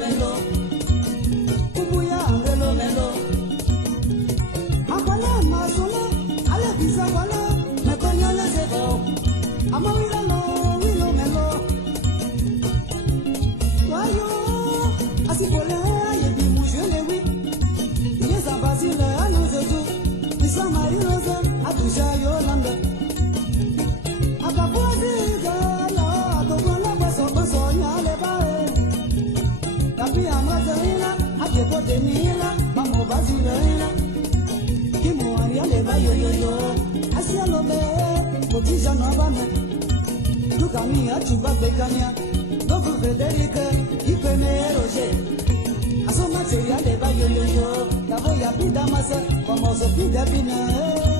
melo. Ubuya angelo melo. Akwale masole, ale bisa kwale, mekonya le sebo. Amawila lo, wilo melo. Wayo, asipole ye bi mujele wi. Ye zambazile anuzezu, bisamari roze, atusha yolande. Akabuazi gala, tokola baso nyale bae. Tapi amazela, akebo denila, mamo bazilena. Kimo ariale ba yo yo yo, asialo be, kotija no bame. Dukami achuba bekania, dogu Federica, ipeme roje. Asoma te yale ba yo yo yo, yabo ya pida masa, como so pida bina.